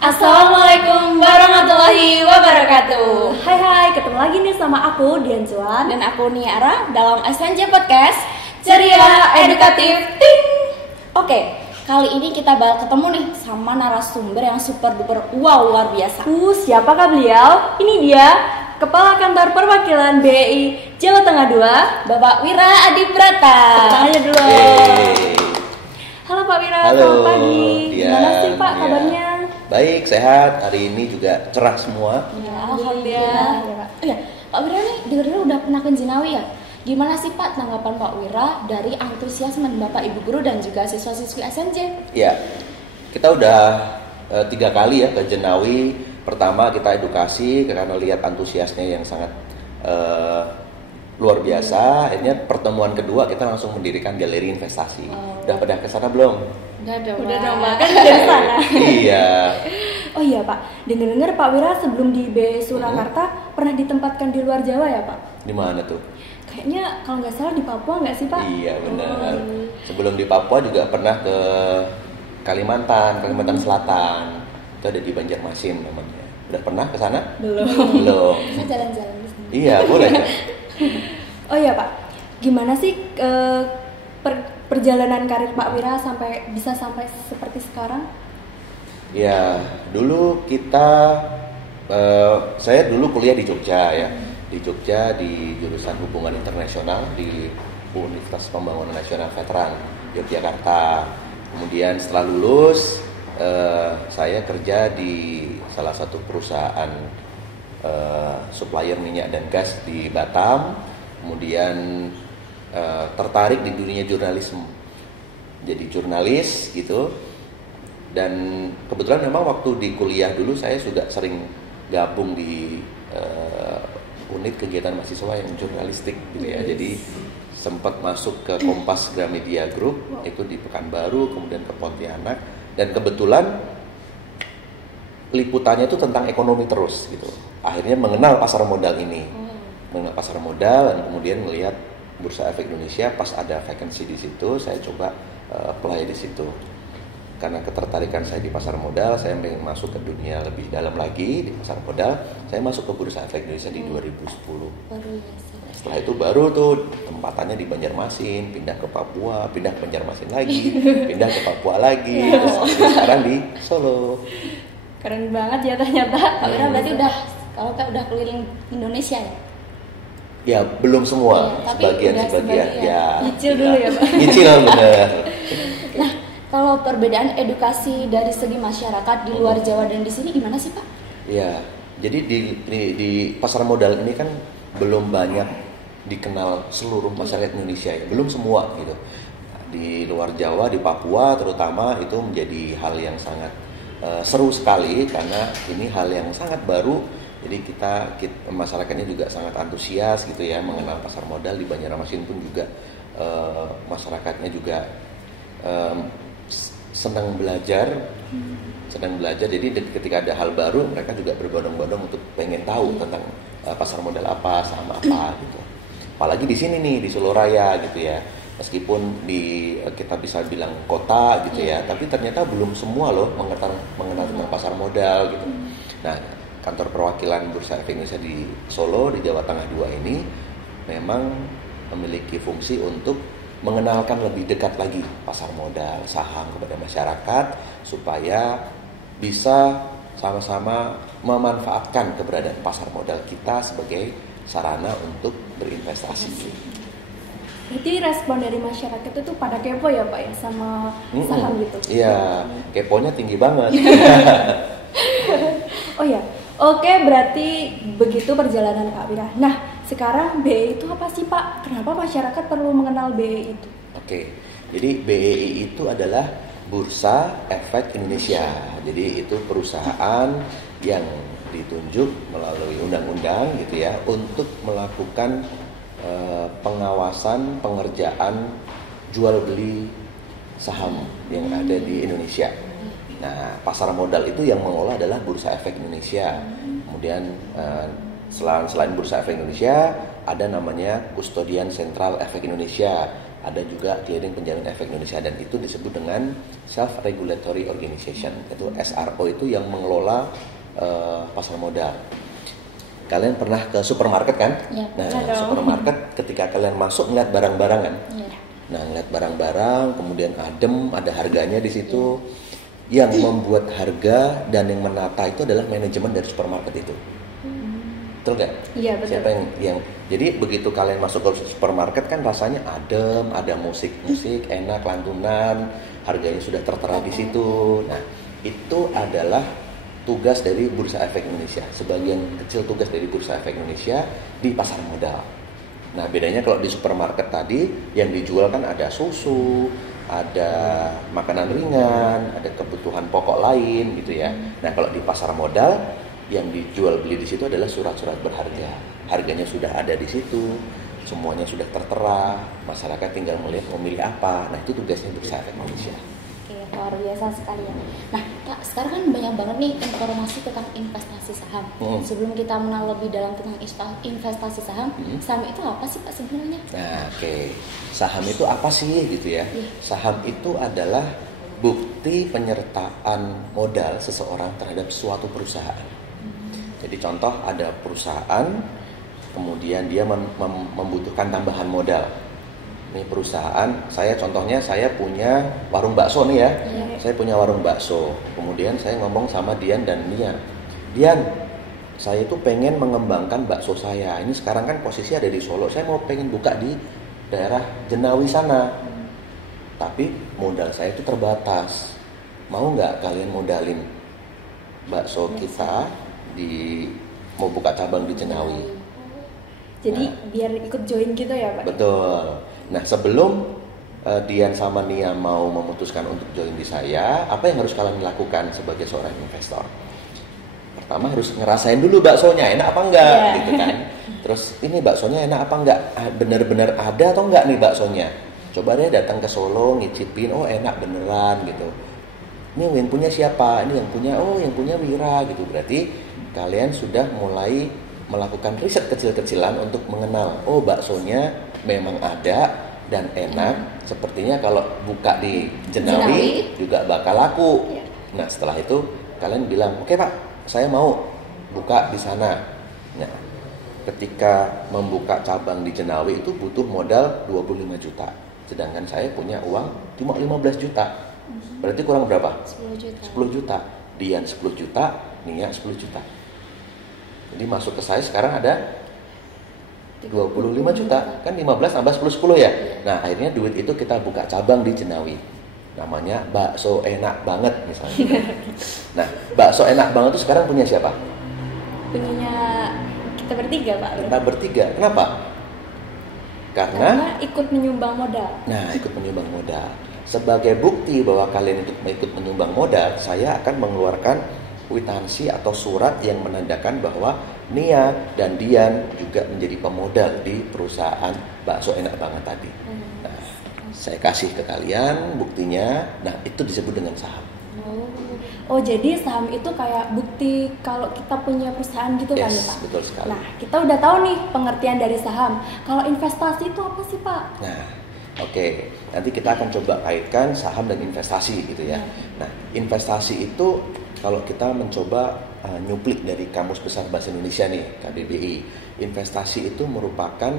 Assalamualaikum warahmatullahi wabarakatuh. Hai, ketemu lagi nih sama aku Dian Juan Dan aku Niara dalam SNJ Podcast Ceria Edukatif Ting. Oke, kali ini kita bakal ketemu nih sama narasumber yang super duper wow luar biasa. Siapakah beliau? Ini dia Kepala Kantor Perwakilan BEI Jawa Tengah 2, Bapak Wira Adibrata. Tepuk tangannya dulu. Halo Pak Wira, Halo, selamat pagi. Dian, Gimana sih Pak ya. kabarnya? Baik, sehat. Hari ini juga cerah semua. Ya, alhamdulillah. Iya, Pak Wira nih dengar udah pernah ke Jinawi ya? Gimana sih Pak tanggapan Pak Wira dari antusiasme Bapak Ibu Guru dan juga siswa-siswi SNJ? Ya, kita udah 3 kali ya ke Jenawi. Pertama kita edukasi karena lihat antusiasnya yang sangat luar biasa. Akhirnya pertemuan kedua kita langsung mendirikan galeri investasi. Udah pada ke sana belum? Udah dong Pak, kan dari sana. Iya. Oh iya Pak, dengar Pak Wira sebelum di BEI Surakarta pernah ditempatkan di luar Jawa ya Pak? Di mana tuh? Kayaknya kalau nggak salah di Papua nggak sih Pak? Iya benar. Sebelum di Papua juga pernah ke Kalimantan Selatan. Itu ada di Banjarmasin namanya. Udah pernah ke sana? Belum. Bisa jalan-jalan di sini. Iya, boleh kan? Oh iya Pak, gimana sih perjalanan karir Pak Wira sampai seperti sekarang? Ya, dulu saya dulu kuliah di Jogja ya. Di Jogja di jurusan Hubungan Internasional di Universitas Pembangunan Nasional Veteran Yogyakarta. Kemudian setelah lulus, saya kerja di salah satu perusahaan supplier minyak dan gas di Batam. Kemudian tertarik di dunia jurnalisme, jadi jurnalis gitu. Dan kebetulan memang waktu di kuliah dulu saya juga sering gabung di unit kegiatan mahasiswa yang jurnalistik gitu ya. Jadi sempat masuk ke Kompas Gramedia Group itu di Pekanbaru, kemudian ke Pontianak, dan kebetulan liputannya itu tentang ekonomi terus gitu. Akhirnya mengenal pasar modal ini. Mengenal pasar modal dan kemudian melihat Bursa Efek Indonesia, pas ada vacancy di situ, saya coba apply di situ. Karena ketertarikan saya di pasar modal, saya ingin masuk ke dunia lebih dalam lagi di pasar modal. Saya masuk ke Bursa Efek Indonesia di 2010. Setelah itu baru tuh tempatannya di Banjarmasin, pindah ke Papua, pindah ke Banjarmasin lagi, pindah ke Papua lagi, terus sekarang di Solo. Keren banget ya ternyata. Pak Wira berarti udah keliling Indonesia ya? Ya belum semua, Ya, tapi sebagian ya. Nyicil dulu ya Pak. Nyicil bener. Nah, kalau perbedaan edukasi dari segi masyarakat di luar Jawa dan di sini gimana sih Pak? Ya, jadi di pasar modal ini kan belum banyak dikenal seluruh masyarakat Indonesia ya, belum semua gitu. Di luar Jawa, di Papua terutama itu menjadi hal yang sangat seru sekali karena ini hal yang sangat baru. Jadi kita masyarakatnya juga sangat antusias gitu ya mengenal pasar modal. Di Banjarmasin pun juga masyarakatnya juga senang belajar. Jadi ketika ada hal baru mereka juga berbondong-bondong untuk pengen tahu tentang pasar modal apa, saham apa gitu. Apalagi di sini nih di Solo Raya gitu ya. Meskipun kita bisa bilang kota gitu ya, tapi ternyata belum semua loh mengenal tentang pasar modal gitu. Nah, kantor perwakilan Bursa Efek Indonesia di Solo di Jawa Tengah 2 ini memang memiliki fungsi untuk mengenalkan lebih dekat lagi pasar modal, saham kepada masyarakat supaya bisa sama-sama memanfaatkan keberadaan pasar modal kita sebagai sarana untuk berinvestasi. Berarti respon dari masyarakat itu pada kepo ya Pak ya sama saham gitu? Iya, keponya tinggi banget. Oh ya, oke, berarti begitu perjalanan Pak Wira. Nah, sekarang BEI itu apa sih Pak? Kenapa masyarakat perlu mengenal BEI itu? Oke, jadi BEI itu adalah Bursa Efek Indonesia. Jadi itu perusahaan yang ditunjuk melalui undang-undang gitu ya untuk melakukan pengawasan pengerjaan jual beli saham yang ada di Indonesia. Nah, pasar modal itu yang mengolah adalah Bursa Efek Indonesia. Kemudian selain Bursa Efek Indonesia ada namanya Kustodian Sentral Efek Indonesia. ada juga Clearing Penjamin Efek Indonesia, dan itu disebut dengan Self Regulatory Organization. Itu SRO itu yang mengelola pasar modal. Kalian pernah ke supermarket kan? Ya, Nah, pernah dong. supermarket ketika kalian masuk ngeliat barang-barang kan? Iya. Nah, ngeliat barang-barang, kemudian adem, ada harganya di situ. Yang membuat harga dan yang menata itu adalah manajemen dari supermarket itu. Betul nggak? Iya, betul. Siapa yang jadi begitu kalian masuk ke supermarket kan rasanya adem, ada musik-musik, enak, lantunan, harganya sudah tertera di situ. Nah, itu adalah tugas dari Bursa Efek Indonesia. Sebagian kecil tugas dari Bursa Efek Indonesia di pasar modal. Nah, bedanya kalau di supermarket tadi yang dijual kan ada susu, ada makanan ringan, ada kebutuhan pokok lain gitu ya. Nah, kalau di pasar modal yang dijual beli di situ adalah surat-surat berharga. Harganya sudah ada di situ, semuanya sudah tertera, masyarakat tinggal melihat mau milih apa. Nah, itu tugasnya Bursa Efek Indonesia. Oke, luar biasa sekali ya. Nah, Kak, sekarang kan banyak banget nih informasi tentang investasi saham. Sebelum kita mengenal lebih dalam tentang investasi saham, saham itu apa sih Pak sebenarnya? Nah, oke. Saham itu apa sih gitu ya? Saham itu adalah bukti penyertaan modal seseorang terhadap suatu perusahaan. Jadi contoh ada perusahaan, kemudian dia membutuhkan tambahan modal. Ini perusahaan, contohnya saya punya warung bakso nih ya. Saya punya warung bakso. Kemudian saya ngomong sama Dian dan Nia. Dian, saya tuh pengen mengembangkan bakso saya. Ini sekarang kan posisi ada di Solo. Saya mau pengen buka di daerah Jenawi sana. Tapi modal saya itu terbatas. Mau nggak kalian modalin bakso kita mau buka cabang di Jenawi? Jadi biar ikut join gitu ya Pak? Betul. Nah, sebelum Dian sama Nia mau memutuskan untuk join di saya, apa yang harus kalian lakukan sebagai seorang investor? Pertama harus ngerasain dulu baksonya enak apa enggak, gitu kan. Terus ini baksonya enak apa enggak? Benar-benar ada atau enggak nih baksonya? Coba deh datang ke Solo, ngicipin, oh enak beneran gitu. Ini yang punya siapa? Ini yang punya Wira gitu. Berarti kalian sudah mulai melakukan riset kecil-kecilan untuk mengenal, oh baksonya memang ada dan enak. Sepertinya kalau buka di Jenawi juga bakal laku. Nah, setelah itu kalian bilang, oke Pak, saya mau buka di sana. Nah, ketika membuka cabang di Jenawi itu butuh modal 25 juta. Sedangkan saya punya uang cuma 15 juta. Berarti kurang berapa? 10 juta. 10 juta. Dian 10 juta, Nia 10 juta. Jadi masuk ke saya sekarang ada 25 juta. Kan 15 tambah 10 ya. Nah, akhirnya duit itu kita buka cabang di Jenawi. Namanya bakso enak banget misalnya. Nah, bakso enak banget itu sekarang punya siapa? Punyanya kita bertiga Pak. Kita bertiga. Kenapa? Karena ikut menyumbang modal. Nah, ikut menyumbang modal. Sebagai bukti bahwa kalian ikut menyumbang modal, saya akan mengeluarkan kwitansi atau surat yang menandakan bahwa Nia dan Dian juga menjadi pemodal di perusahaan bakso enak banget tadi. Nah, saya kasih ke kalian buktinya. Nah, itu disebut dengan saham. Oh, jadi saham itu kayak bukti kalau kita punya perusahaan gitu kan ya Pak? Betul sekali. Nah, kita udah tahu nih pengertian dari saham. Kalau investasi itu apa sih Pak? Nah, oke. Nanti kita akan coba kaitkan saham dan investasi gitu ya. Nah, investasi itu kalau kita mencoba nyuplik dari Kamus Besar Bahasa Indonesia nih, KBBI, investasi itu merupakan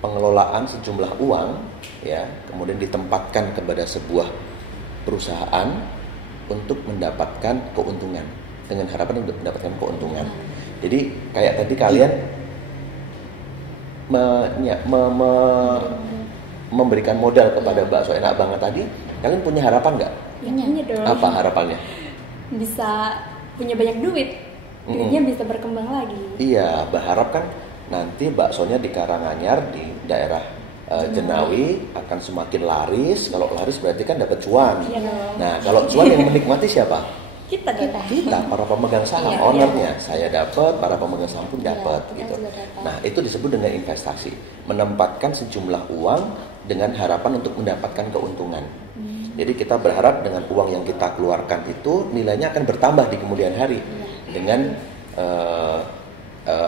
pengelolaan sejumlah uang ya, kemudian ditempatkan kepada sebuah perusahaan untuk mendapatkan keuntungan, dengan harapan untuk mendapatkan keuntungan. Jadi kayak tadi kalian memberikan modal kepada bakso enak banget tadi, kalian punya harapan nggak? Punya dong. Apa harapannya? Bisa punya banyak duit, duitnya bisa berkembang lagi. Iya, berharap kan nanti baksonya di Karanganyar di daerah Jenawi akan semakin laris. Kalau laris berarti kan dapat cuan. Iya dong. Nah, kalau cuan yang menikmati siapa? Kita. Kita, para pemegang saham, Iya, ownernya. Saya dapat, para pemegang saham pun dapat kita gitu. juga dapat. Nah, itu disebut dengan investasi. Menempatkan sejumlah uang dengan harapan untuk mendapatkan keuntungan. Jadi kita berharap dengan uang yang kita keluarkan itu nilainya akan bertambah di kemudian hari dengan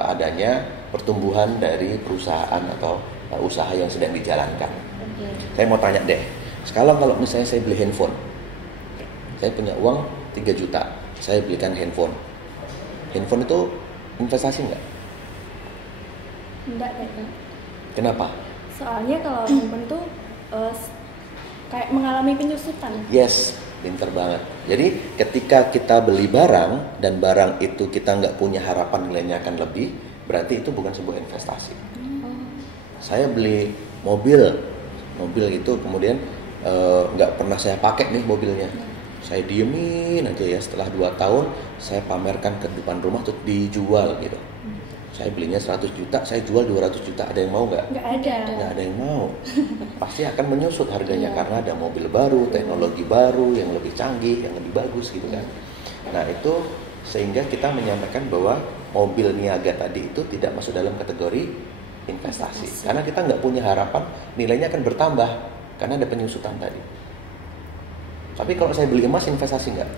adanya pertumbuhan dari perusahaan atau usaha yang sedang dijalankan. Saya mau tanya deh, sekarang kalau misalnya saya beli handphone, saya punya uang 3 juta, saya belikan handphone. Handphone itu investasi nggak? Enggak kayaknya. Kenapa? Soalnya kalau handphone tuh kayak mengalami penyusutan. Yes, pinter banget. Jadi ketika kita beli barang dan barang itu kita nggak punya harapan nilainya akan lebih, berarti itu bukan sebuah investasi. Saya beli mobil itu kemudian nggak pernah saya pakai nih mobilnya. Saya diemin aja ya, setelah 2 tahun saya pamerkan ke depan rumah tuh dijual gitu. Saya belinya 100 juta, saya jual 200 juta, ada yang mau nggak? Nggak ada. Nggak ada yang mau. Pasti akan menyusut harganya karena ada mobil baru, teknologi baru yang lebih canggih, yang lebih bagus gitu kan. Nah itu sehingga kita menyampaikan bahwa mobil niaga tadi itu tidak masuk dalam kategori investasi. Karena kita nggak punya harapan nilainya akan bertambah karena ada penyusutan tadi. Tapi kalau saya beli emas, investasi nggak?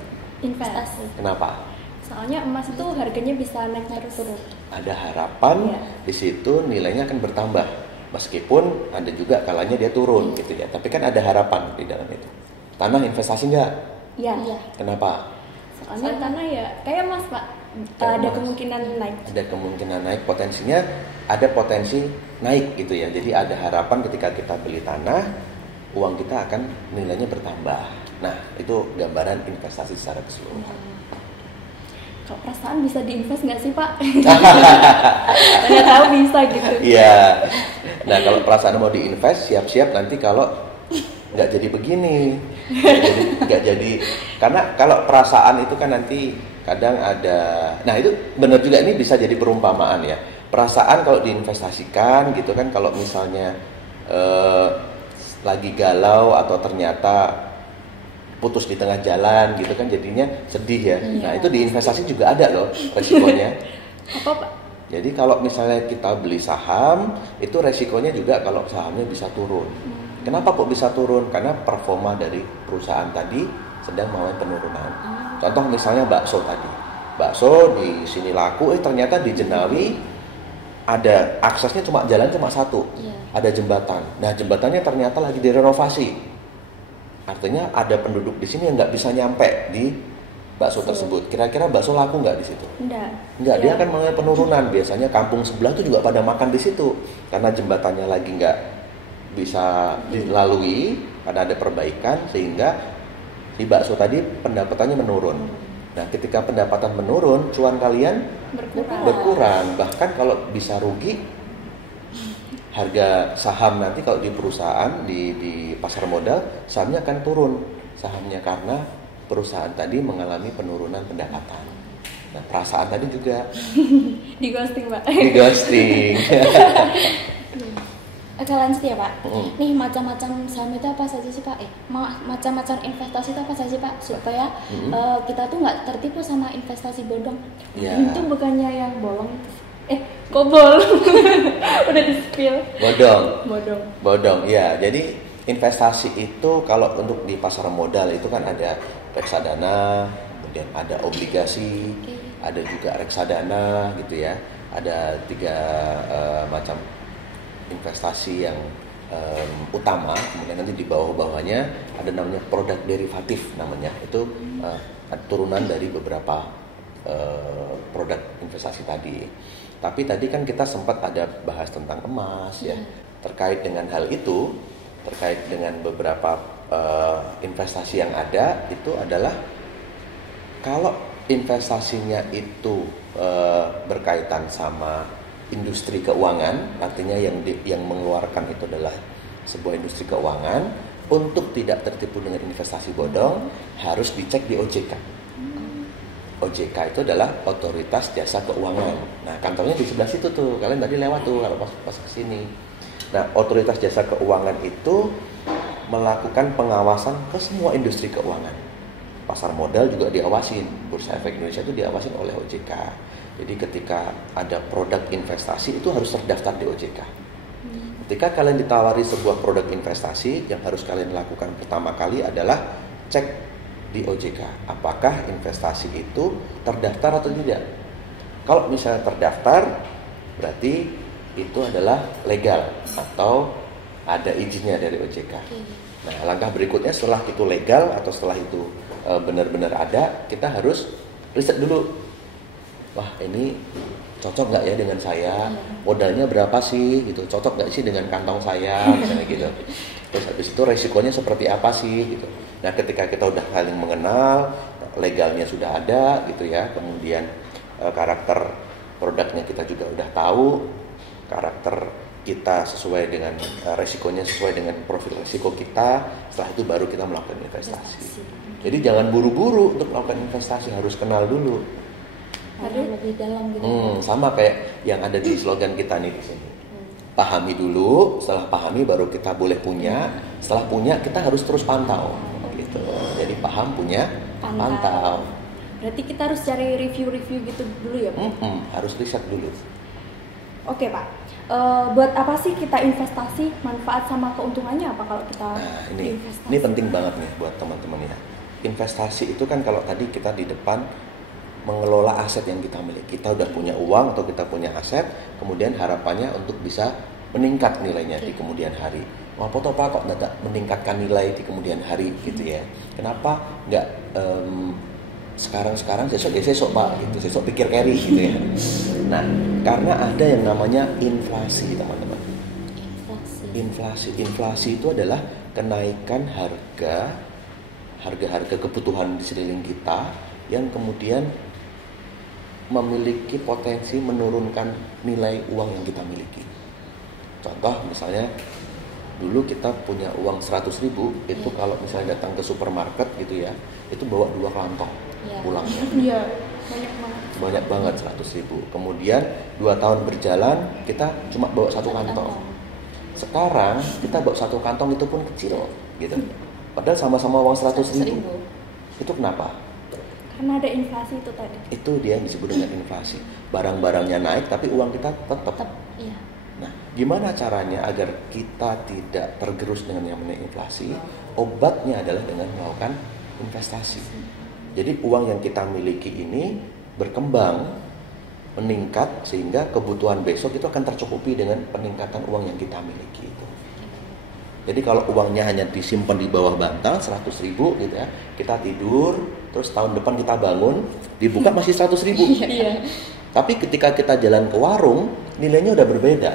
Investasi. Kenapa? Soalnya emas itu harganya bisa naik terus turun. Ada harapan di situ nilainya akan bertambah. Meskipun ada juga kalanya dia turun gitu ya. Tapi kan ada harapan di dalam itu. Tanah investasi nggak? Iya. Kenapa? Soalnya tanah ya kayak emas Pak. Kayak Ada emas. kemungkinan naik. Ada kemungkinan naik, potensinya ada potensi naik gitu ya. Jadi ada harapan ketika kita beli tanah, uang kita akan nilainya bertambah. Nah, itu gambaran investasi secara keseluruhan. Kalau perasaan bisa diinvest nggak sih Pak? Nggak tahu bisa gitu. Iya. Nah, kalau perasaan mau diinvest, siap-siap nanti kalau nggak jadi begini, nggak jadi. Karena kalau perasaan itu kan nanti kadang ada. Nah, itu benar juga, ini bisa jadi perumpamaan ya. Perasaan kalau diinvestasikan gitu kan, kalau misalnya lagi galau atau ternyata putus di tengah jalan gitu kan, jadinya sedih ya. Nah itu di investasi juga ada loh resikonya. Apa Pak? Jadi kalau misalnya kita beli saham, itu resikonya juga kalau sahamnya bisa turun. Kenapa kok bisa turun? Karena performa dari perusahaan tadi sedang mengalami penurunan. Contoh misalnya bakso tadi. Bakso di sini laku, ternyata di Jenawi ada aksesnya jalan cuma satu. Ada jembatan. Nah jembatannya ternyata lagi direnovasi. Artinya ada penduduk di sini yang nggak bisa nyampe di bakso tersebut. Kira-kira bakso laku nggak di situ? Nggak, dia akan mengalami penurunan. Biasanya kampung sebelah itu juga pada makan di situ karena jembatannya lagi nggak bisa dilalui karena ada perbaikan, sehingga si bakso tadi pendapatannya menurun. Nah, ketika pendapatan menurun, cuan kalian berkurang. Bahkan kalau bisa rugi, harga saham nanti kalau di perusahaan di pasar modal, sahamnya akan turun sahamnya karena perusahaan tadi mengalami penurunan pendapatan. Nah, perasaan tadi juga Di ghosting Pak. di ghosting. Oke, lanjut ya Pak. Nih macam-macam saham itu apa saja sih Pak? Macam-macam investasi itu apa saja sih Pak? Supaya kita tuh nggak tertipu sama investasi bodong. Ya. Itu bukannya yang bolong. Kobol. Udah di-spill. Bodong, ya. Jadi investasi itu kalau untuk di pasar modal itu kan ada reksadana, kemudian ada obligasi, ada juga reksadana gitu ya. Ada 3 macam investasi yang utama. Kemudian nanti di bawah-bawahnya ada namanya produk derivatif namanya. Itu turunan dari beberapa produk investasi tadi. Tapi tadi kan kita sempat ada bahas tentang emas ya. Terkait dengan hal itu, terkait dengan beberapa investasi yang ada, itu adalah kalau investasinya itu berkaitan sama industri keuangan, artinya yang mengeluarkan itu adalah sebuah industri keuangan, untuk tidak tertipu dengan investasi bodong harus dicek di OJK. OJK itu adalah Otoritas Jasa Keuangan. Nah, kantornya di sebelah situ tuh. Kalian tadi lewat tuh kalau pas kesini. Nah, Otoritas Jasa Keuangan itu melakukan pengawasan ke semua industri keuangan. Pasar modal juga diawasin. Bursa Efek Indonesia itu diawasin oleh OJK. Jadi ketika ada produk investasi itu harus terdaftar di OJK. Ketika kalian ditawari sebuah produk investasi, yang harus kalian lakukan pertama kali adalah cek di OJK, apakah investasi itu terdaftar atau tidak. Kalau misalnya terdaftar, berarti itu adalah legal atau ada izinnya dari OJK. Nah, langkah berikutnya setelah itu legal atau setelah itu benar-benar ada, kita harus riset dulu. Wah, ini cocok nggak ya dengan saya? Modalnya berapa sih? Gitu. Cocok nggak sih dengan kantong saya? Misalnya gitu. Terus habis itu resikonya seperti apa sih? Gitu. Nah, ketika kita udah saling mengenal, legalnya sudah ada, gitu ya. Kemudian karakter produknya kita juga udah tahu, karakter kita sesuai dengan resikonya sesuai dengan profil resiko kita. Setelah itu baru kita melakukan investasi. Jadi jangan buru-buru untuk melakukan investasi, harus kenal dulu. Ada lebih dalam gitu. Sama kayak yang ada di slogan kita nih di sini. Pahami dulu, setelah pahami baru kita boleh punya. Setelah punya kita harus terus pantau. Gitu. Jadi paham, punya, pantau. Berarti kita harus cari review-review gitu dulu ya Pak? Harus riset dulu. Oke Pak, buat apa sih kita investasi? Manfaat sama keuntungannya apa kalau kita investasi? Ini penting banget nih buat teman-teman ya. Investasi itu kan kalau tadi kita di depan mengelola aset yang kita miliki. Kita udah punya uang atau kita punya aset, kemudian harapannya untuk bisa meningkat nilainya di kemudian hari. Wah, foto Pak kok tidak meningkatkan nilai di kemudian hari gitu ya? Kenapa nggak sekarang sesok Pak gitu, sesok pikir carry gitu ya. Nah, karena ada yang namanya inflasi teman-teman. Inflasi itu adalah kenaikan harga kebutuhan di sekeliling kita yang kemudian memiliki potensi menurunkan nilai uang yang kita miliki. Contoh misalnya dulu kita punya uang 100.000 itu kalau misalnya datang ke supermarket gitu ya, itu bawa 2 kantong pulangnya. Iya, Banyak banget 100.000. Kemudian 2 tahun berjalan kita cuma bawa 1 kantong. Sekarang kita bawa 1 kantong itu pun kecil gitu. Padahal sama-sama uang 100.000. Itu kenapa? Karena ada inflasi itu tadi. Itu dia yang disebut dengan inflasi. Barang-barangnya naik tapi uang kita tetap. Iya. Nah, gimana caranya agar kita tidak tergerus dengan yang namanya inflasi? Obatnya adalah dengan melakukan investasi. Jadi uang yang kita miliki ini berkembang, meningkat sehingga kebutuhan besok itu akan tercukupi dengan peningkatan uang yang kita miliki itu. Jadi kalau uangnya hanya disimpan di bawah bantal 100.000 gitu ya, kita tidur, terus tahun depan kita bangun, dibuka masih 100.000. Iya. Tapi ketika kita jalan ke warung, nilainya udah berbeda.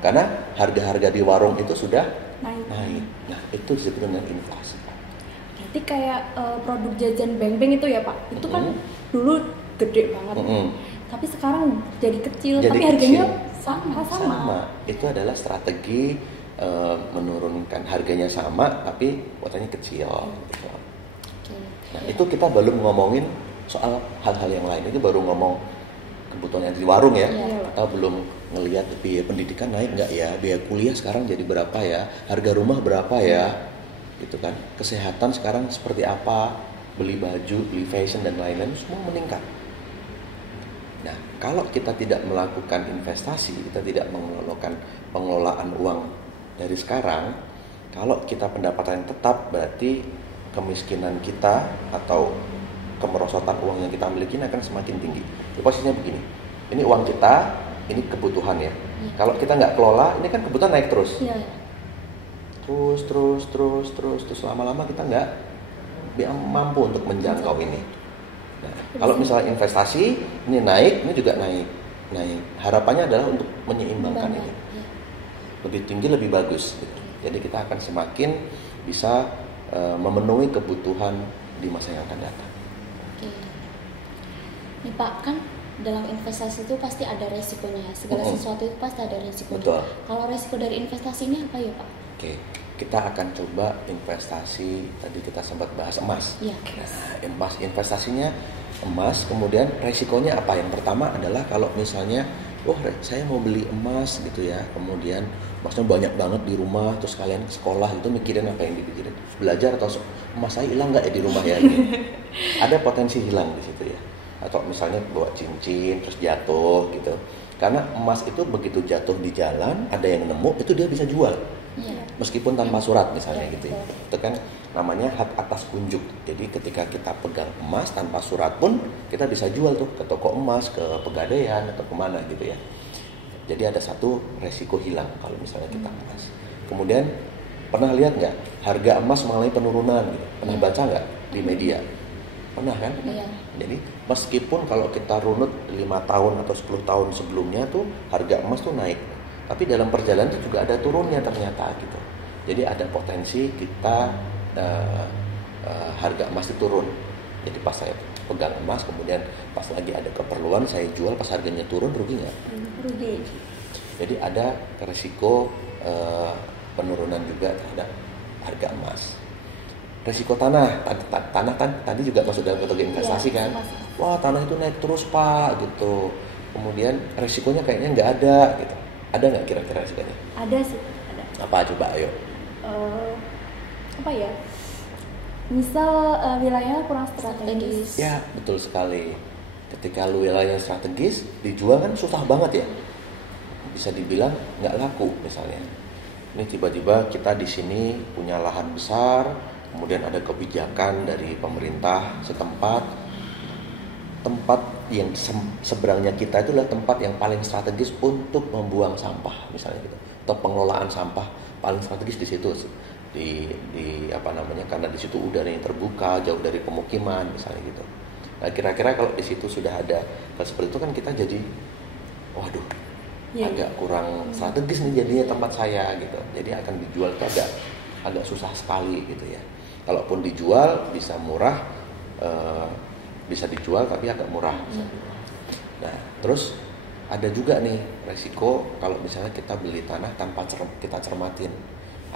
Karena harga-harga di warung itu sudah naik. Nah, itu disebut dengan inflasi. Berarti kayak produk jajan beng-beng itu ya Pak, itu kan dulu gede banget, tapi sekarang jadi kecil, tapi harganya sama. Itu adalah strategi menurunkan harganya sama, tapi kuotanya kecil. Gitu. Nah, itu kita belum ngomongin soal hal-hal yang lain. Itu baru ngomong kebutuhan yang di warung ya. Kita belum ngelihat biaya pendidikan naik nggak ya, biaya kuliah sekarang jadi berapa ya, harga rumah berapa ya, gitu kan. Kesehatan sekarang seperti apa, beli baju, beli fashion dan lain-lain semua meningkat. Nah, kalau kita tidak melakukan investasi, kita tidak melakukan pengelolaan uang dari sekarang, kalau kita pendapatan yang tetap, berarti kemiskinan kita atau kemerosotan uang yang kita miliki akan semakin tinggi. Jadi posisinya begini, ini uang kita, ini kebutuhan ya. Kalau kita nggak kelola, ini kan kebutuhan naik terus. Terus lama-lama kita nggak mampu untuk menjangkau ini. Nah, kalau misalnya investasi, ini naik, ini juga naik. Harapannya adalah untuk menyeimbangkan ini. Lebih tinggi, lebih bagus. Gitu. Jadi kita akan semakin bisa memenuhi kebutuhan di masa yang akan datang. Oke. Nih Pak, kan dalam investasi itu pasti ada resikonya. Segala sesuatu itu pasti ada resikonya. Betul. Kalau resiko dari investasi ini apa ya Pak? Oke, kita akan coba investasi. Tadi kita sempat bahas emas. Iya. Nah, investasinya emas. Kemudian resikonya apa? Yang pertama adalah kalau misalnya, saya mau beli emas gitu ya. Kemudian emasnya banyak banget di rumah. Terus kalian sekolah itu mikirin apa yang dipikirin? Belajar atau emas saya hilang nggak ya di rumah ya? Gitu. Ada potensi hilang di situ ya. Atau misalnya bawa cincin terus jatuh gitu. Karena emas itu begitu jatuh di jalan, ada yang nemu, itu dia bisa jual. Meskipun tanpa surat misalnya gitu ya. Itu kan namanya hak atas kunjuk. Jadi ketika kita pegang emas tanpa surat pun kita bisa jual tuh ke toko emas, ke Pegadaian atau kemana gitu ya. Jadi ada satu resiko hilang kalau misalnya kita emas. Kemudian pernah lihat nggak harga emas mengalami penurunan gitu? Pernah baca nggak di media? Pernah kan? Iya. Jadi meskipun kalau kita runut 5 tahun atau 10 tahun sebelumnya tuh harga emas tuh naik, tapi dalam perjalanan itu juga ada turunnya ternyata gitu. Jadi ada potensi kita harga emas itu turun. Jadi pas saya pegang emas, kemudian pas lagi ada keperluan saya jual, pas harganya turun, rugi nggak? Rugi. Jadi ada resiko penurunan juga terhadap harga emas. Resiko tanah, tanah kan tadi juga masuk dalam kategori investasi kan? Wah, tanah itu naik terus Pak gitu. Kemudian resikonya kayaknya nggak ada gitu. Ada nggak kira-kira resikonya? Ada sih, ada. Apa coba ayo? Apa ya? Misal wilayahnya kurang strategis. Ya, betul sekali. Ketika lu wilayah strategis, dijual kan susah banget ya. Bisa dibilang nggak laku misalnya. Ini tiba-tiba kita di sini punya lahan besar, kemudian ada kebijakan dari pemerintah setempat, tempat yang seberangnya kita itu adalah tempat yang paling strategis untuk membuang sampah misalnya gitu, atau pengelolaan sampah paling strategis di situ. Di apa namanya, karena di situ udaranya terbuka, jauh dari pemukiman misalnya gitu. Nah, kira-kira kalau di situ sudah ada hal seperti itu kan kita jadi waduh, agak kurang strategis nih jadinya tempat saya gitu. Jadi akan dijual itu agak susah sekali gitu ya. Kalaupun dijual bisa murah, bisa dijual tapi agak murah. Nah, terus ada juga nih resiko kalau misalnya kita beli tanah tanpa kita cermatin.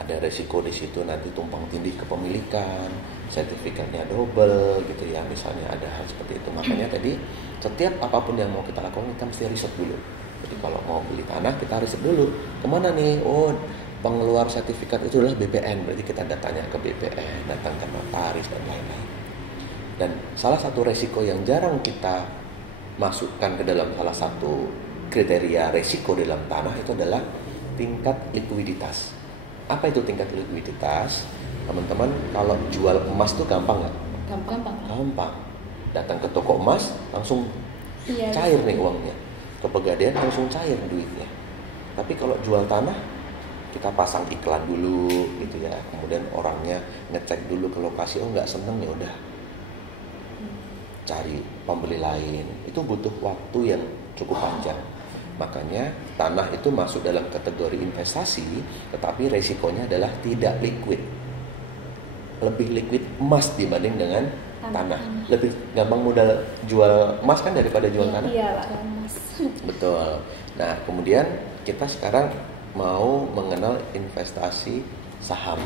Ada resiko di situ nanti tumpang tindih kepemilikan, sertifikatnya double gitu ya, misalnya ada hal seperti itu. Makanya tadi setiap apapun yang mau kita lakukan kita mesti riset dulu. Jadi kalau mau beli tanah kita riset dulu kemana nih, oh pengeluar sertifikat itu adalah BPN, berarti kita datanya ke BPN, datang ke notaris dan lain-lain. Dan salah satu resiko yang jarang kita masukkan ke dalam salah satu kriteria resiko dalam tanah itu adalah tingkat likuiditas. Apa itu tingkat likuiditas? Teman-teman, kalau jual emas tuh gampang nggak? Gampang. Datang ke toko emas langsung cair nih uangnya. Ke Pegadaian langsung cair duitnya. Tapi kalau jual tanah kita pasang iklan dulu gitu ya. Kemudian orangnya ngecek dulu ke lokasi, oh nggak seneng ya udah cari pembeli lain. Itu butuh waktu yang cukup panjang. Makanya tanah itu masuk dalam kategori investasi, tetapi resikonya adalah tidak liquid. Lebih liquid emas dibanding dengan tanah. Lebih gampang modal jual emas kan daripada jual tanah. Iya, emas. Betul. Nah, kemudian kita sekarang mau mengenal investasi saham.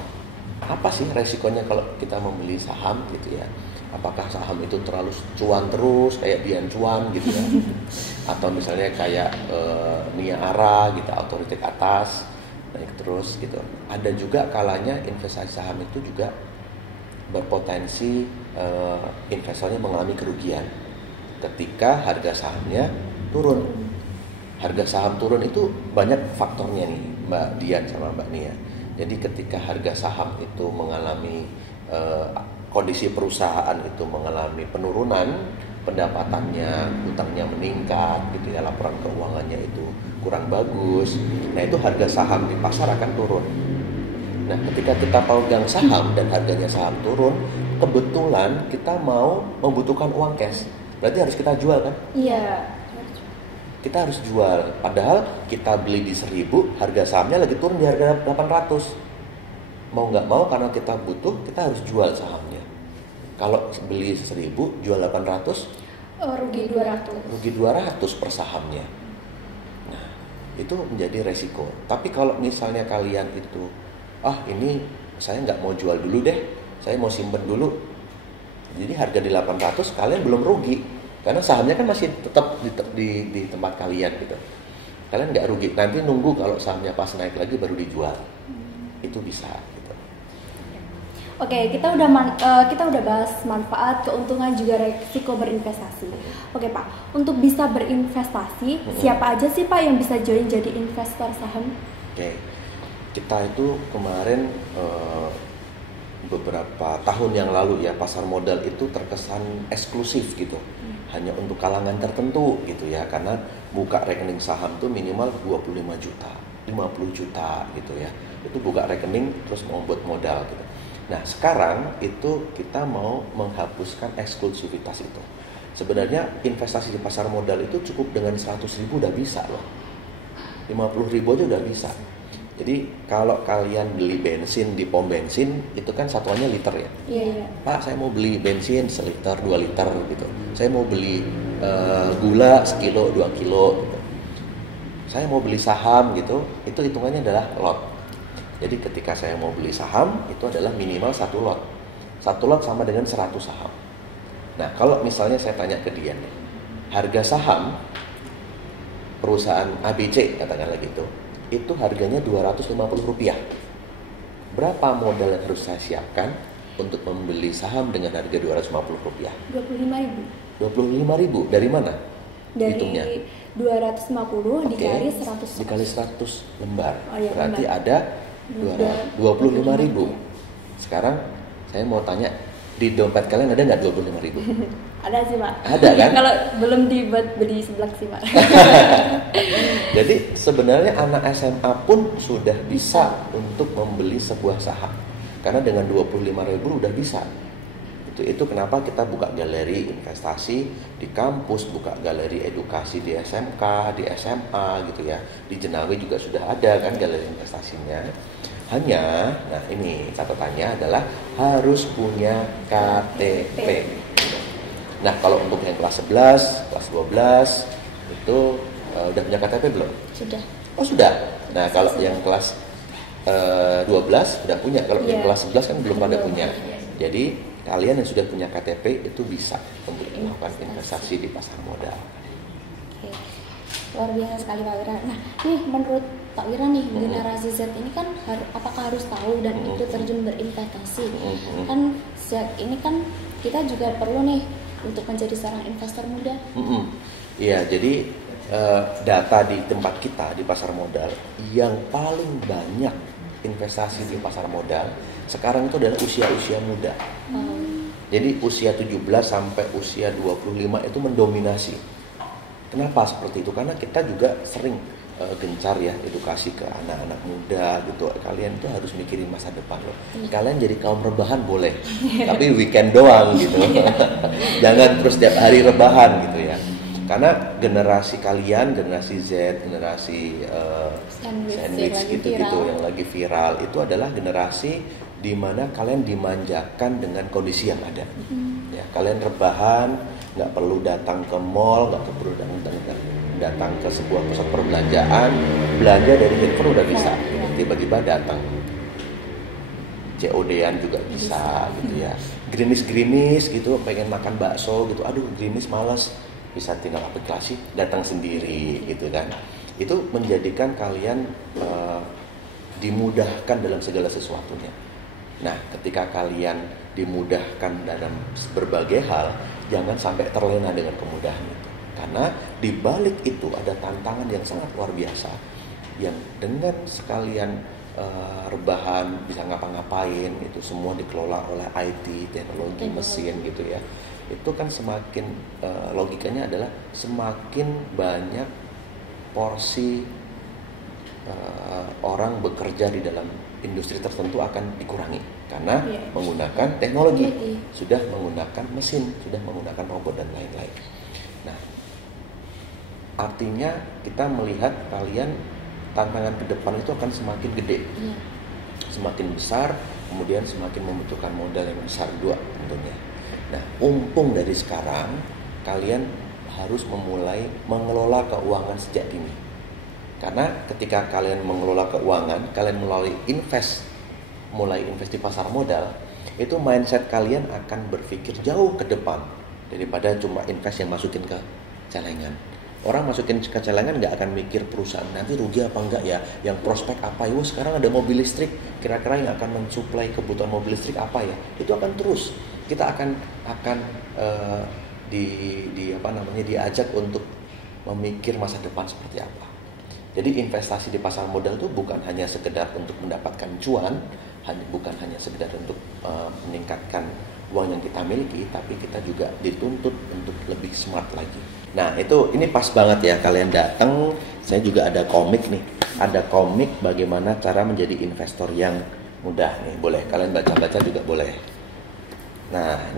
Apa sih resikonya kalau kita membeli saham gitu ya? Apakah saham itu terlalu cuan terus kayak Bian Cuan gitu ya, atau misalnya kayak Niara gitu, otoritas atas naik terus gitu. Ada juga kalanya investasi saham itu juga berpotensi investornya mengalami kerugian ketika harga sahamnya turun. Harga saham turun itu banyak faktornya nih Mbak Dian sama Mbak Nia. Jadi ketika harga saham itu mengalami kondisi perusahaan itu mengalami penurunan, pendapatannya, utangnya meningkat gitu ya, laporan keuangannya itu kurang bagus. Nah, itu harga saham di pasar akan turun. Nah, ketika kita pegang saham dan harganya saham turun, kebetulan kita mau membutuhkan uang cash. Berarti harus kita jual kan? Iya. Kita harus jual. Padahal kita beli di 1.000, harga sahamnya lagi turun di harga 800. Mau nggak mau karena kita butuh, kita harus jual sahamnya. Kalau beli 1.000, jual 800, rugi 200. Rugi 200 per sahamnya. Nah, itu menjadi resiko. Tapi kalau misalnya kalian itu, ini saya nggak mau jual dulu deh, saya mau simpen dulu. Jadi harga di 800 kalian belum rugi, karena sahamnya kan masih tetap di tempat kalian gitu. Kalian nggak rugi. Nanti nunggu kalau sahamnya pas naik lagi baru dijual. Itu bisa. Oke, kita udah bahas manfaat, keuntungan juga risiko berinvestasi. Oke Pak, untuk bisa berinvestasi, siapa aja sih Pak yang bisa join jadi investor saham? Oke, kita itu kemarin beberapa tahun yang lalu ya, pasar modal itu terkesan eksklusif gitu, hanya untuk kalangan tertentu gitu ya, karena buka rekening saham tuh minimal 25 juta, 50 juta gitu ya, itu buka rekening terus mau buat modal gitu. Nah sekarang itu kita mau menghapuskan eksklusivitas itu. Sebenarnya investasi di pasar modal itu cukup dengan 100.000 udah bisa loh, 50.000 aja udah bisa. Jadi kalau kalian beli bensin di pom bensin itu kan satuannya liter ya. Iya. Pak, saya mau beli bensin seliter, 2 liter gitu. Saya mau beli gula sekilo, 2 kilo gitu. Saya mau beli saham gitu, itu hitungannya adalah lot. Jadi ketika saya mau beli saham itu adalah minimal 1 lot. 1 lot sama dengan 100 saham. Nah, kalau misalnya saya tanya ke dia nih, harga saham perusahaan ABC katakanlah gitu, itu harganya Rp250. Berapa modal yang harus saya siapkan untuk membeli saham dengan harga Rp250? 25.000. 25.000 dari mana? Dari Hitungnya 250 dikali 100. Dikali 100 lembar. Oh, iya, Berarti lembar. ada 25.000. Sekarang saya mau tanya, di dompet kalian ada nggak 25.000? Ada sih Pak. Ada kan? Kalau belum dibuat beli seblak sih Pak. Jadi sebenarnya anak SMA pun sudah bisa untuk membeli sebuah saham, karena dengan 25.000 udah bisa. Itu kenapa kita buka galeri investasi di kampus, buka galeri edukasi di SMK, di SMA gitu ya. Di Jenawi juga sudah ada kan galeri investasinya. Hanya, nah ini catatannya adalah harus punya KTP. Nah kalau untuk yang kelas 11, kelas 12 itu udah punya KTP belum? Sudah. Oh sudah. Nah kalau yang kelas 12 sudah punya. Kalau yang kelas 11 kan belum pada punya. Jadi kalian yang sudah punya KTP itu bisa untuk melakukan investasi di pasar modal. Oke. Luar biasa sekali Pak Wira. Nah, nih menurut Pak Wira nih, generasi Z ini kan apakah harus tahu dan itu terjun berinvestasi? Kan ini kan kita juga perlu nih untuk menjadi seorang investor muda. Iya, jadi data di tempat kita di pasar modal yang paling banyak investasi di pasar modal sekarang itu adalah usia-usia muda. Jadi usia 17 sampai usia 25 itu mendominasi. Kenapa seperti itu? Karena kita juga sering gencar ya edukasi ke anak-anak muda gitu. Kalian tuh harus mikirin masa depan loh. Kalian jadi kaum rebahan boleh, tapi weekend doang gitu. Jangan terus setiap hari rebahan gitu ya. Karena generasi kalian, generasi Z, generasi sandwich gitu-gitu yang lagi viral itu adalah generasi di mana kalian dimanjakan dengan kondisi yang ada. Ya, kalian rebahan, nggak perlu datang ke mall, nggak perlu datang ke sebuah pusat perbelanjaan, belanja dari handphone udah bisa. Tiba-tiba datang. COD-an juga bisa gitu ya. Gerimis gitu, pengen makan bakso gitu. Aduh, gerimis malas. Bisa tinggal aplikasi, datang sendiri gitu kan. Itu menjadikan kalian dimudahkan dalam segala sesuatunya. Nah, ketika kalian dimudahkan dalam berbagai hal, jangan sampai terlena dengan kemudahan itu. Karena di balik itu ada tantangan yang sangat luar biasa, yang dengan sekalian rebahan bisa ngapa-ngapain, itu semua dikelola oleh IT, teknologi, mesin gitu ya. Itu kan semakin logikanya adalah semakin banyak porsi orang bekerja di dalam industri tertentu akan dikurangi karena menggunakan teknologi, sudah menggunakan mesin, sudah menggunakan robot dan lain-lain. Nah, artinya kita melihat kalian tantangan ke depan itu akan semakin gede, semakin besar, kemudian semakin membutuhkan modal yang besar juga tentunya. Nah, untung dari sekarang kalian harus memulai mengelola keuangan sejak dini. Karena ketika kalian mengelola keuangan, kalian mulai invest di pasar modal, itu mindset kalian akan berpikir jauh ke depan daripada cuma invest yang masukin ke celengan. Orang masukin ke celengan nggak akan mikir perusahaan nanti rugi apa enggak ya, yang prospek apa ya, sekarang ada mobil listrik, kira-kira yang akan mensuplai kebutuhan mobil listrik apa ya, itu akan terus kita akan diajak untuk memikir masa depan seperti apa. Jadi investasi di pasar modal itu bukan hanya sekedar untuk mendapatkan cuan, bukan hanya sekedar untuk meningkatkan uang yang kita miliki, tapi kita juga dituntut untuk lebih smart lagi. Nah ini pas banget ya kalian datang. Saya juga ada komik nih, ada komik bagaimana cara menjadi investor yang mudah nih. Boleh kalian baca-baca juga boleh. Nah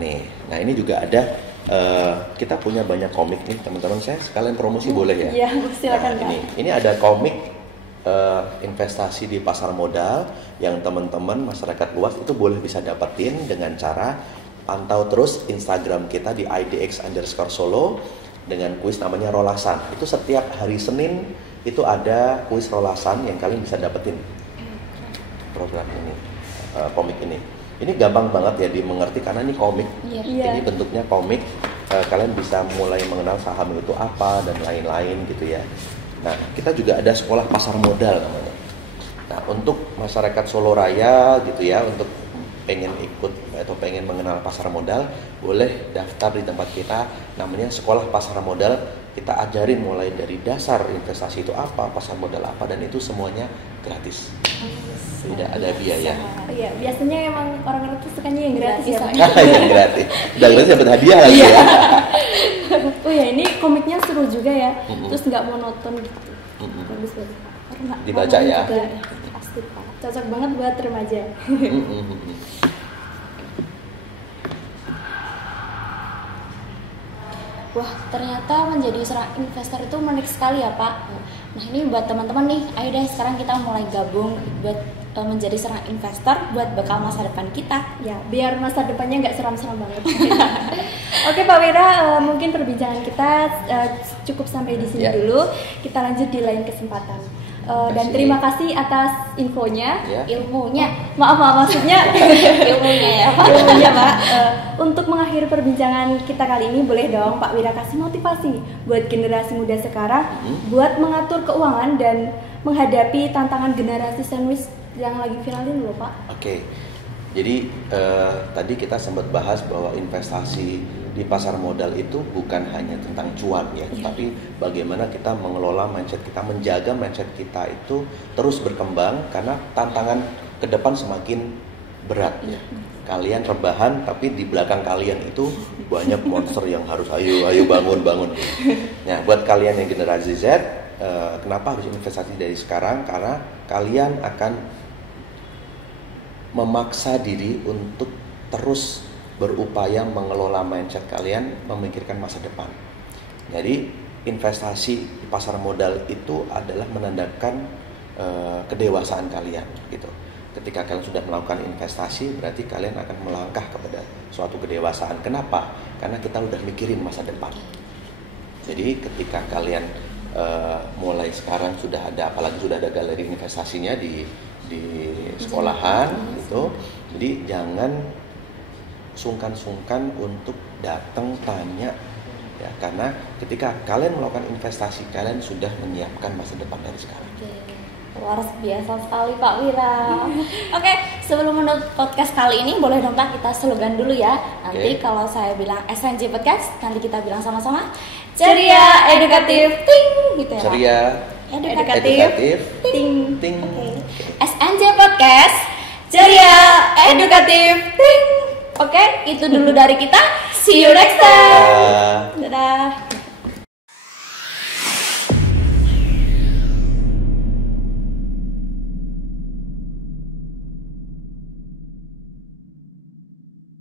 ini juga ada. Kita punya banyak komik nih teman-teman. Saya sekalian promosi boleh ya? Iya, silakan. Nah, ini ada komik investasi di pasar modal yang teman-teman masyarakat luas itu boleh bisa dapetin dengan cara pantau terus Instagram kita di idx_solo dengan kuis namanya Rolasan. Itu setiap hari Senin itu ada kuis Rolasan yang kalian bisa dapetin program ini, komik ini. Ini gampang banget ya dimengerti karena ini komik. Ini bentuknya komik. Kalian bisa mulai mengenal saham itu apa dan lain-lain gitu ya. Nah, kita juga ada sekolah pasar modal namanya. Nah, untuk masyarakat Solo Raya gitu ya, untuk pengen ikut atau pengen mengenal pasar modal, boleh daftar di tempat kita namanya sekolah pasar modal. Kita ajarin mulai dari dasar investasi itu apa, pasar modal apa, dan itu semuanya gratis. Tidak ada biaya. Iya, biasanya emang orang-orang tuh sukanya yang gratis ya, Pak. Yang gratis. Udah gratis dapat hadiah lagi ya. Oh ya, ini komiknya seru juga ya. Terus nggak monoton gitu. Bagus banget. Dibaca ya. Juga, pasti Pak. Cocok banget buat remaja. Wah, ternyata menjadi seorang investor itu menarik sekali ya Pak. Nah ini buat teman-teman nih, ayo deh sekarang kita mulai gabung buat menjadi seorang investor buat bekal masa depan kita. Ya, biar masa depannya nggak seram-seram banget. Oke Pak Wira, mungkin perbincangan kita cukup sampai di sini dulu. Kita lanjut di lain kesempatan. Dan terima kasih atas infonya, ilmunya. Maaf maksudnya ilmunya ya Pak. Ilmunya Pak. Untuk mengakhiri perbincangan kita kali ini, boleh dong Pak Wira kasih motivasi buat generasi muda sekarang buat mengatur keuangan dan menghadapi tantangan generasi sandwich yang lagi viral ini loh Pak. Oke. Jadi tadi kita sempat bahas bahwa investasi di pasar modal itu bukan hanya tentang cuan ya, tapi bagaimana kita mengelola mindset kita, menjaga mindset kita itu terus berkembang karena tantangan ke depan semakin berat ya. Kalian rebahan tapi di belakang kalian itu banyak monster yang harus ayo bangun. Nah, buat kalian yang generasi Z, kenapa harus investasi dari sekarang? Karena kalian akan memaksa diri untuk terus berupaya mengelola mindset kalian, memikirkan masa depan. Jadi investasi di pasar modal itu adalah menandakan kedewasaan kalian gitu. Ketika kalian sudah melakukan investasi, berarti kalian akan melangkah kepada suatu kedewasaan. Kenapa? Karena kita udah mikirin masa depan. Jadi ketika kalian mulai sekarang sudah ada, apalagi sudah ada galeri investasinya di sekolahan gitu. Jadi jangan sungkan-sungkan untuk datang tanya ya, karena ketika kalian melakukan investasi, kalian sudah menyiapkan masa depan dari sekarang. Luar biasa sekali Pak Wira. Oke, sebelum menutup podcast kali ini, boleh dong Pak kita slogan dulu ya. Nanti kalau saya bilang SNJ Podcast, nanti kita bilang sama-sama ceria, edukatif, ting gitu ya. Ceria, edukatif, ting. SNJ Podcast, ceria, edukatif, ting. Oke, itu dulu dari kita. See you next time. Dadah.